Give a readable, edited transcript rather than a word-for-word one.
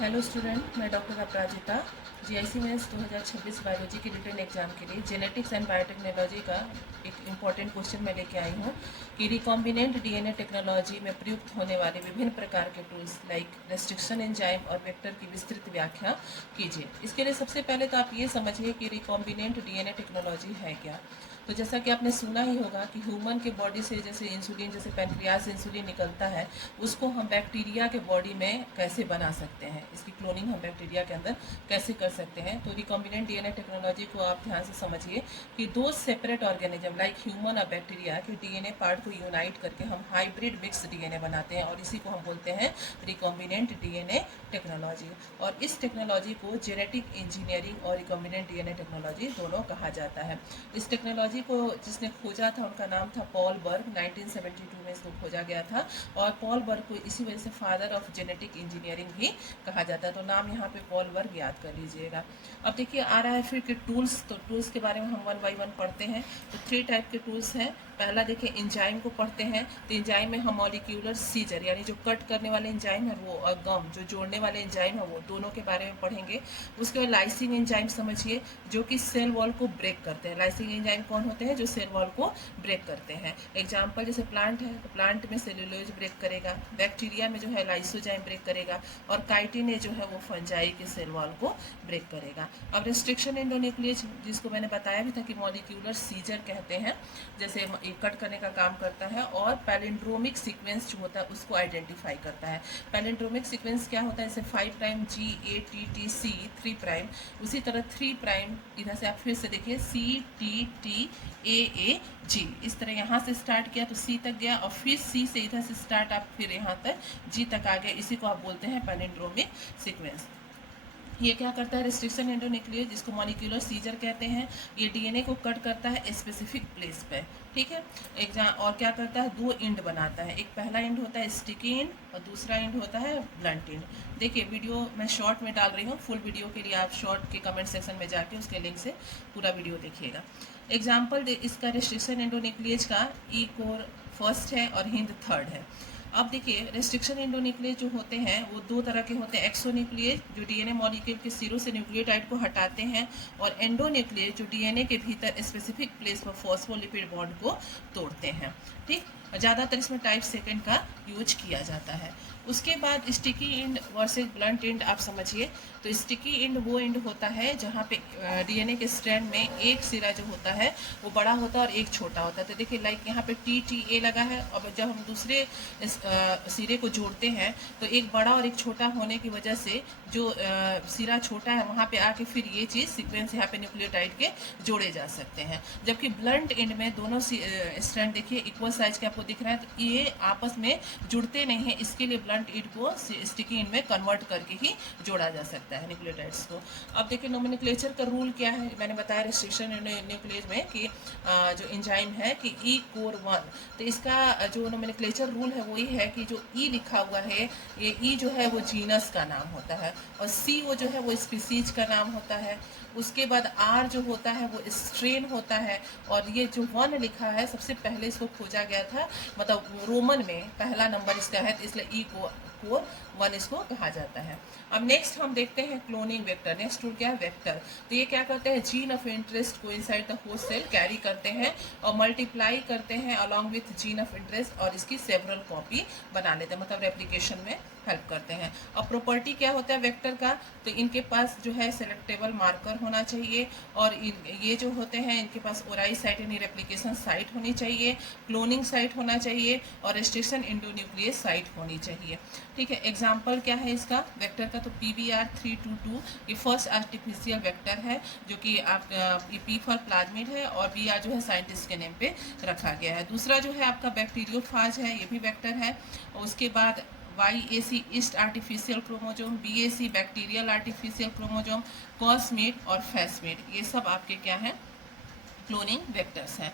Hello student, मैं doctor अपराजिता GIC mains 2026 biology के written exam के लिए जेनेटिक्स एंड बायोटेक्नोलॉजी का एक इम्पॉर्टेंट क्वेश्चन मैं लेके आई हूँ कि रिकॉम्बिनेंट डीएनए टेक्नोलॉजी में प्रयुक्त होने वाले विभिन्न प्रकार के टूल्स लाइक रेस्ट्रिक्शन एंजाइम और वेक्टर की विस्तृत व्याख्या कीजिए। इसके लिए सबसे पहले तो आप ये समझिए कि रिकॉम्बिनेंट डीएनए टेक्नोलॉजी है क्या। तो जैसा कि आपने सुना ही होगा कि ह्यूमन के बॉडी से जैसे इंसुलिन, जैसे पैनक्रियाज से इंसुलिन निकलता है, उसको हम बैक्टीरिया के बॉडी में कैसे बना सकते हैं, इसकी क्लोनिंग हम बैक्टीरिया के अंदर कैसे कर सकते हैं। तो रिकॉम्बिनेंट डीएनए टेक्नोलॉजी को आप ध्यान से समझिए कि दो सेपरेट ऑर्गेनिज्म लाइक ह्यूमन और बैक्टीरिया के डीएनए पार्ट को यूनाइट करके हम हाइब्रिड मिक्स डीएनए बनाते हैं और इसी को हम बोलते हैं रिकॉम्बिनेंट डीएनए टेक्नोलॉजी। और इस टेक्नोलॉजी को जेनेटिक इंजीनियरिंग और रिकॉम्बिनेंट डीएनए टेक्नोलॉजी दोनों कहा जाता है। इस टेक्नोलॉजी को जिसने खोजा था उनका नाम था पॉल बर्ग। 1972 में इसको खोजा गया था और पॉल बर्ग को इसी वजह से फादर ऑफ जेनेटिक इंजीनियरिंग भी कहा जाता है। तो नाम यहाँ पे पॉल बर्ग याद कर लीजिएगा। अब देखिए आ रहा है फिर कि टूल्स। तो टूल्स के बारे में हम वन बाई वन पढ़ते हैं। तो 3 टाइप के टूल्स हैं। पहला देखिए इंजाइम को पढ़ते हैं। तो इंजाइम में हम मॉलिक्यूलर सीजर यानी जो कट करने वाले इंजाइम है वो, और गम जो जोड़ने वाले इंजाइम है वो, दोनों के बारे में पढ़ेंगे। उसके बाद लाइसिंग एंजाइम समझिए जो कि सेल वॉल को ब्रेक करते हैं। लाइसिंग एंजाइम कौन होते हैं? जो सेल वॉल को ब्रेक करते हैं। एग्जाम्पल जैसे प्लांट है तो प्लांट में सेलुलोज ब्रेक करेगा, बैक्टीरिया में जो है लाइसोजाइम ब्रेक करेगा और काइटिने जो है वो फंजाई के सेल वॉल को ब्रेक करेगा। अब रेस्ट्रिक्शन एंडोन्यूक्लियस जिसको मैंने बताया भी था कि मॉलिक्यूलर सीजर कहते हैं, जैसे कट करने का काम करता है। और पैलिंड्रोमिक सीक्वेंस जो होता है उसको आइडेंटिफाई करता है। पैलिंड्रोमिक सीक्वेंस क्या होता है? जैसे 5 प्राइम GATTC 3 प्राइम, उसी तरह 3 प्राइम इधर से आप फिर से देखिए CTTAAG, इस तरह यहाँ से स्टार्ट किया तो C तक गया और फिर C से इधर से स्टार्ट आप फिर यहाँ तक G तक आ गए। इसी को आप बोलते हैं पैलिंड्रोमिक सीक्वेंस। ये क्या करता है? रेस्ट्रिक्शन एंडोन्यूक्लियस जिसको मॉलिक्यूलर सीजर कहते हैं, ये डीएनए को कट करता है स्पेसिफिक प्लेस पे। ठीक है। और क्या करता है? 2 इंड बनाता है। एक पहला इंड होता है स्टिकी इंड और दूसरा इंड होता है ब्लंट इंड। देखिए वीडियो मैं शॉर्ट में डाल रही हूँ, फुल वीडियो के लिए आप शॉर्ट के कमेंट सेक्शन में जाके उसके लिंक से पूरा वीडियो देखिएगा। एग्जाम्पल इसका रेस्ट्रिक्शन एंडोन्यूक्लियस का ई कोर फर्स्ट है और हिंद थर्ड है। अब देखिए रेस्ट्रिक्शन एंडोन्यूक्लियस जो होते हैं वो 2 तरह के होते हैं। एक्सोन्यूक्लियस जो डीएनए मॉलिक्यूल के सिरों से न्यूक्लियोटाइड को हटाते हैं, और एंडोन्यूक्लियस जो डीएनए के भीतर स्पेसिफिक प्लेस पर फॉस्फोलिपिड बॉन्ड को तोड़ते हैं। ठीक, ज़्यादातर इसमें टाइप सेकेंड का यूज किया जाता है। उसके बाद sticky end versus blunt end आप समझिए। तो स्टिकी इंड वो इंड होता है जहाँ पे डीएनए के स्ट्रैंड में एक सिरा जो होता है वो बड़ा होता है और एक छोटा होता है। तो देखिए लाइक यहाँ पे TTA लगा है, और जब हम दूसरे सिरे को जोड़ते हैं तो एक बड़ा और एक छोटा होने की वजह से जो सिरा छोटा है वहाँ पे आके फिर ये चीज़ सीक्वेंस यहाँ पे न्यूक्लियोटाइड के जोड़े जा सकते हैं। जबकि ब्लंट इंड में दोनों स्ट्रैंड देखिए इक्वल साइज के आपको दिख रहा है, तो ये आपस में जुड़ते नहीं है। इसके लिए ब्लंट इंड को स्टिकी इंड में कन्वर्ट करके ही जोड़ा जा सकता है न्यूक्लियोटाइड्स को। अब देखिए नोमेनक्लेचर का रूल क्या है। मैंने बताया रेस्ट्रिक्शन न्यूक्लियस में कि जो एंजाइम है कि ई कोर 1, तो इसका जो नोमेनक्लेचर रूल है वही है कि जो ई लिखा हुआ है, ये ई जो है वो जीनस का नाम होता है और सी वो जो है वो स्पीसीज का नाम होता है। उसके बाद आर जो होता है वो स्ट्रेन होता है, और ये जो 1 लिखा है सबसे पहले इसको खोजा गया था, मतलब रोमन में पहला नंबर इसका है, तो इसलिए ई को 1 इसको कहा जाता है। अब नेक्स्ट हम देखते हैं क्लोनिंग वेक्टर। नेक्स्ट टूल क्या है? वेक्टर। तो ये क्या करते हैं? जीन ऑफ इंटरेस्ट को inside the host cell carry करते हैं और मल्टीप्लाई करते हैं along with gene of interest, और इसकी सेवरल कॉपी बना लेते हैं, मतलब रेप्लिकेशन में हेल्प करते हैं। और प्रॉपर्टी क्या होता है वेक्टर का? तो इनके पास जो है सेलेक्टेबल मार्कर होना चाहिए, और ये जो होते हैं इनके पास ओराई साइट यानी रेप्लिकेशन साइट होनी चाहिए, क्लोनिंग साइट होना चाहिए और रेस्ट्रिक्शन एंडोन्यूक्लियस साइट होनी चाहिए। ठीक है। एग्जाम्पल क्या है इसका वेक्टर का? तो PBR322 ये फर्स्ट आर्टिफिशियल वेक्टर है, जो कि आप ये P फॉर प्लाज्मिड है और BR जो है साइंटिस्ट के नेम पे रखा गया है। दूसरा जो है आपका बैक्टीरियोफाज है, ये भी वेक्टर है। और उसके बाद YAC yeast artificial chromosome, BAC bacterial artificial chromosome, cosmid और फैसमेट, ये सब आपके क्या हैं? क्लोनिंग वेक्टर्स हैं।